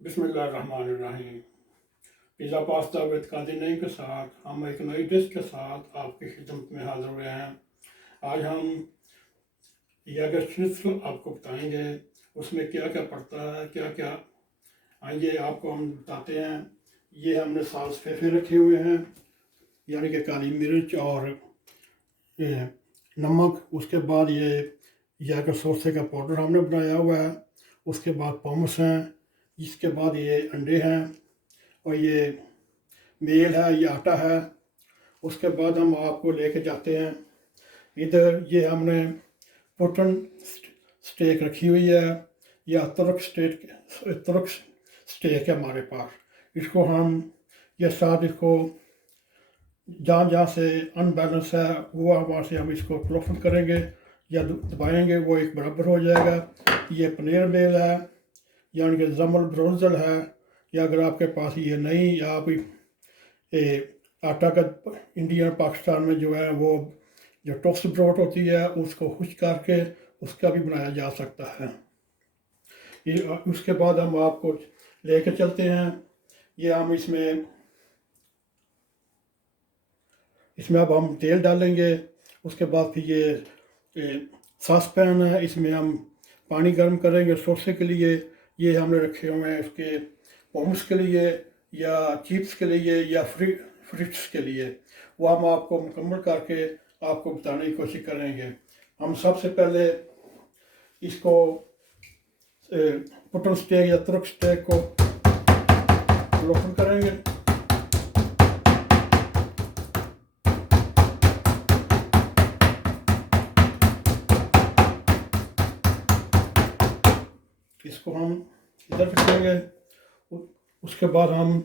बिस्मिल्लाहिर्रहमानिर्रहीम। Pizza pasta with कादिनई के साथ हम एक नई डिश के साथ आपकी खिदमत में हाज़िर हुए हैं। आज हम यागर शिनित्ज़ल आपको बताएंगे, उसमें क्या क्या पड़ता है, क्या क्या। आइए आपको हम बताते हैं। ये हमने साल्स फेफे रखे हुए हैं, यानी कि काली मिर्च और ये नमक। उसके बाद ये यागर सोसे का पाउडर हमने बनाया हुआ है। उसके बाद पॉमस हैं। इसके बाद ये अंडे हैं और ये मेल है, ये आटा है। उसके बाद हम आपको लेके जाते हैं इधर। ये हमने पुटन स्टेक रखी हुई है, या तुर्क स्टेक है हमारे पास। इसको हम ये साथ इसको जहाँ जहाँ से अनबैलेंस है वो वहाँ से हम इसको क्लोफन करेंगे या दबाएंगे, वो एक बराबर हो जाएगा। ये पनीर मेल है, यानी कि जमल ब्रोजल है। या अगर आपके पास ये नहीं, या आप ये आटा का इंडिया पाकिस्तान में जो है वो जो टोस्ट ब्रोट होती है उसको खुश करके उसका भी बनाया जा सकता है। ये उसके बाद हम आपको लेके चलते हैं। ये हम इसमें अब हम तेल डालेंगे। उसके बाद फिर ये सॉस पैन है, इसमें हम पानी गर्म करेंगे सोसे के लिए। ये हमने रखे हुए हैं इसके पॉम्स के लिए, या चिप्स के लिए, या फ्रिट्स के लिए। वो हम आपको मुकम्मल करके आपको बताने की कोशिश करेंगे। हम सबसे पहले इसको पुटन स्टेक या तुर्क स्टेक को रोशन करेंगे। इसको हम इधर रखेंगे। उसके बाद हम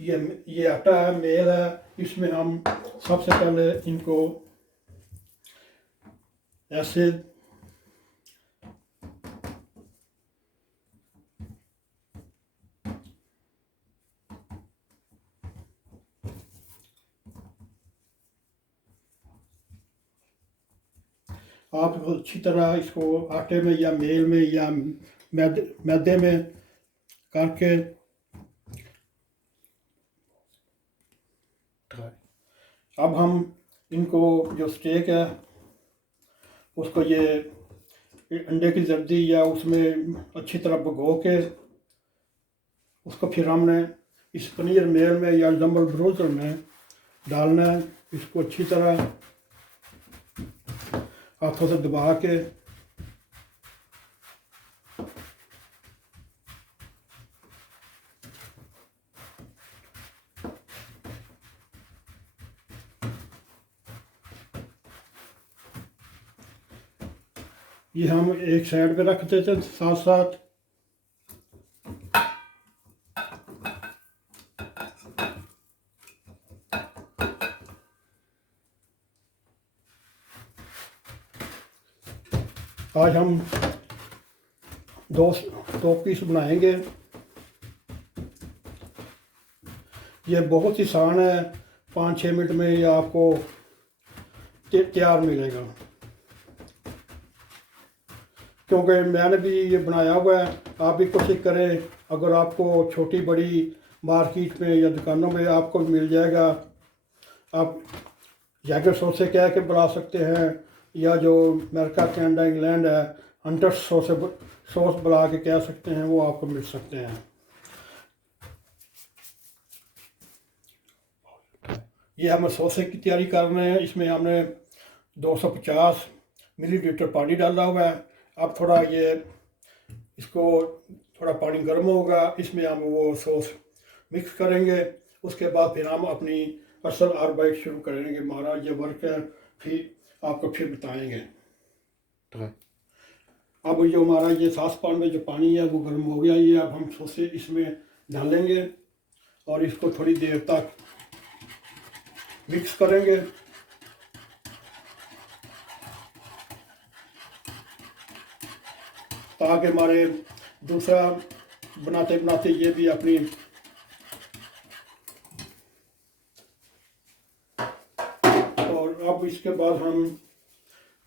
ये आटा है, मेल है, इसमें हम सबसे पहले इनको ऐसे आप अच्छी तरह इसको आटे में या मेल में या मैदे में करके अब हम इनको जो स्टेक है उसको ये अंडे की जर्दी या उसमें अच्छी तरह भगो के उसको फिर हमने इस पनीर मेल में या जम्बल ब्रोजर में डालना है। इसको अच्छी तरह हाथों से दबा के ये हम एक साइड पे रख देते हैं। साथ साथ आज हम दो पीस बनाएंगे। ये बहुत ही आसान है, 5-6 मिनट में ये आपको तैयार मिलेगा। क्योंकि मैंने भी ये बनाया हुआ है, आप भी कोशिश करें। अगर आपको छोटी बड़ी मार्केट में या दुकानों में आपको मिल जाएगा। आप यागर सॉस से कह के बना सकते हैं, या जो अमेरिका, कनाडा, इंग्लैंड है, हंटर सॉस बना के कह सकते हैं, वो आपको मिल सकते हैं। ये हम सॉसे की तैयारी कर रहे हैं। इसमें हमने 250 मिलीलीटर पानी डाला हुआ है। अब थोड़ा इसको थोड़ा पानी गर्म होगा, इसमें हम वो सॉस मिक्स करेंगे। उसके बाद फिर हम अपनी असल आर्बाइट शुरू करेंगे। हमारा ये वर्क है, फिर आपको फिर बताएंगे। अब जो हमारा ये सास पान में जो पानी है वो गर्म हो गया। ये अब हम सॉसे इसमें डालेंगे और इसको थोड़ी देर तक मिक्स करेंगे। ताकि हमारे दूसरा बनाते बनाते ये भी अपनी और अब इसके बाद हम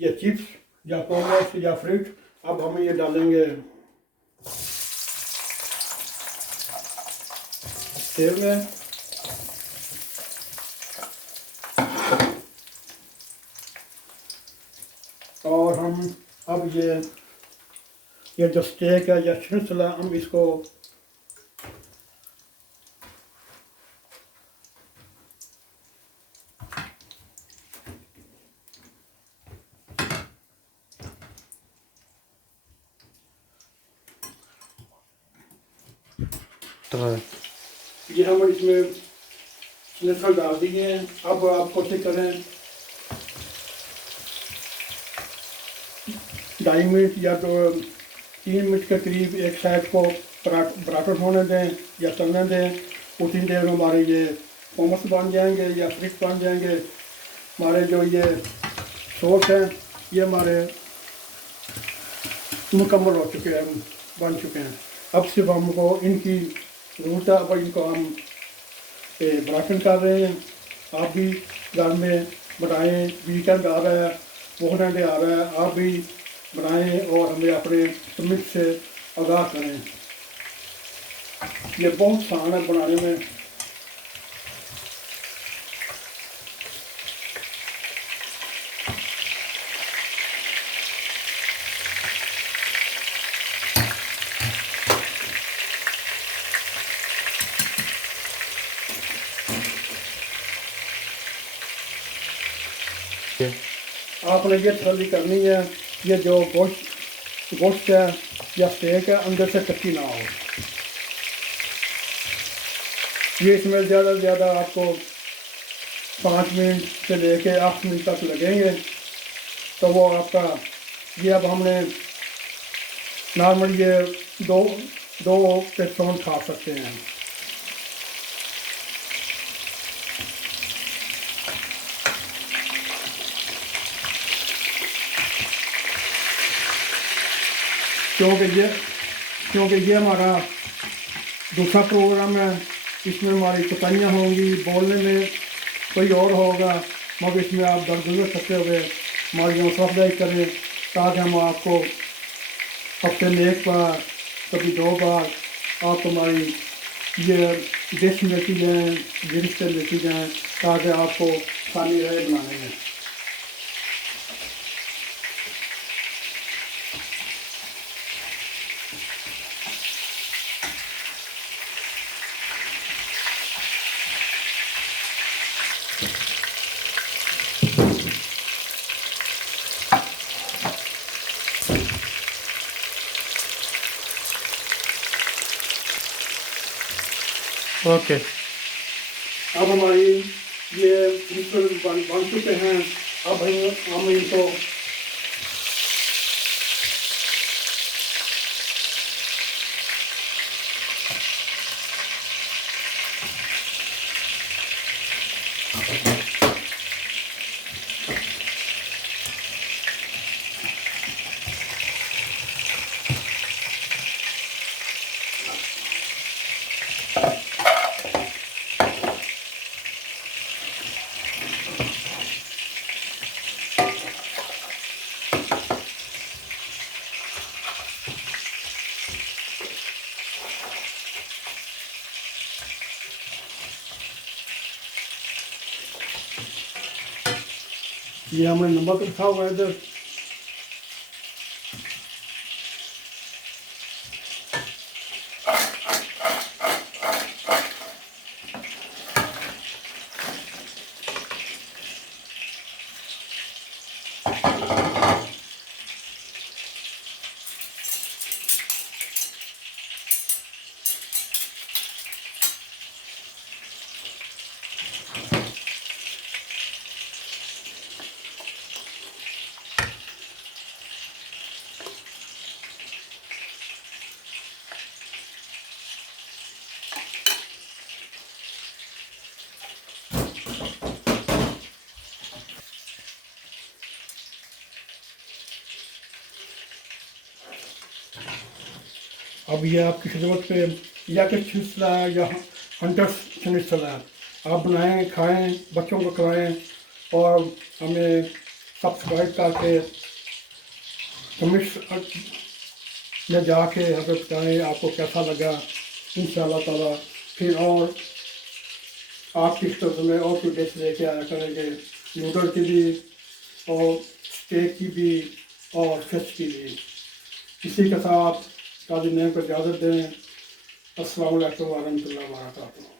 ये चिप्स या पॉमस या फ्रूट अब हम ये डालेंगे तेल में। और हम अब ये जो स्टेक है या छिलसला, हम इसको ये हम इसमें छिलका डाल दिए हैं। अब आप कोशिश करें 2.5 मिनट या तो 3 मिनट के करीब एक साइड को पराठा होने दें या तलने दें। उतनी देर में हमारे ये मोमोस बन जाएंगे या फ्रिक्स बन जाएंगे। हमारे जो ये सॉस हैं ये हमारे मुकम्मल हो चुके हैं, बन चुके हैं। अब सिर्फ हमको इनकी ज़रूरत है। अब इनको हम ब्राशन कर रहे हैं। आप भी घर में बनाएं, वीकेंड आ रहा है, बॉक्सिंग डे आ रहा है, आप भी बनाएं और हमें अपने कमेंट से आगाह करें। ये बहुत आसान है बनाने में। आपने ये तसल्ली करनी है, ये जो गोश्त है या स्टेक है अंदर से कच्ची ना हो। ये इसमें ज़्यादा से ज़्यादा आपको 5 मिनट से लेके 8 मिनट तक लगेंगे। तो वो आपका ये अब हमने नॉर्मल ये दो पेट्रोल खा सकते हैं। क्योंकि ये हमारा दूसरा प्रोग्राम है। इसमें हमारी कताइयाँ होंगी, बोलने में कोई और होगा, मगर इसमें आप दरगुजर करते हुए हमारी हौसला अफजाई करें ताकि हम आपको हफ्ते में 1 बार, कभी 2 बार आप हमारी ये डिश मिलती जाएँ, डिशें मिलती जाएँ, ताकि आपको आसानी रहे बनाने में। ओके। अब हमारी ये मिक्सर बन चुके हैं। अब हम इनको ये हमने नमक रखा हुआ है इधर। अब ये आपकी खिदमत पे या कि छिलसला है या हंटर्स छिलसला है, आप बनाएं, खाएं, बच्चों को खिलाएं और हमें सब्सक्राइब करके कमेंट्स में जाके हमें बताएं आपको कैसा लगा। इंशाअल्लाह ताला फिर और आपकी स्टोव में और कोई डिश लेके आया करेंगे, नूडल की भी और स्टेक की भी और फिश की भी। इसी के साथ काजी नेम को इजाज़त दें। अस्सलाम वालेकुम व रहमतुल्लाहि व बरकातुहू।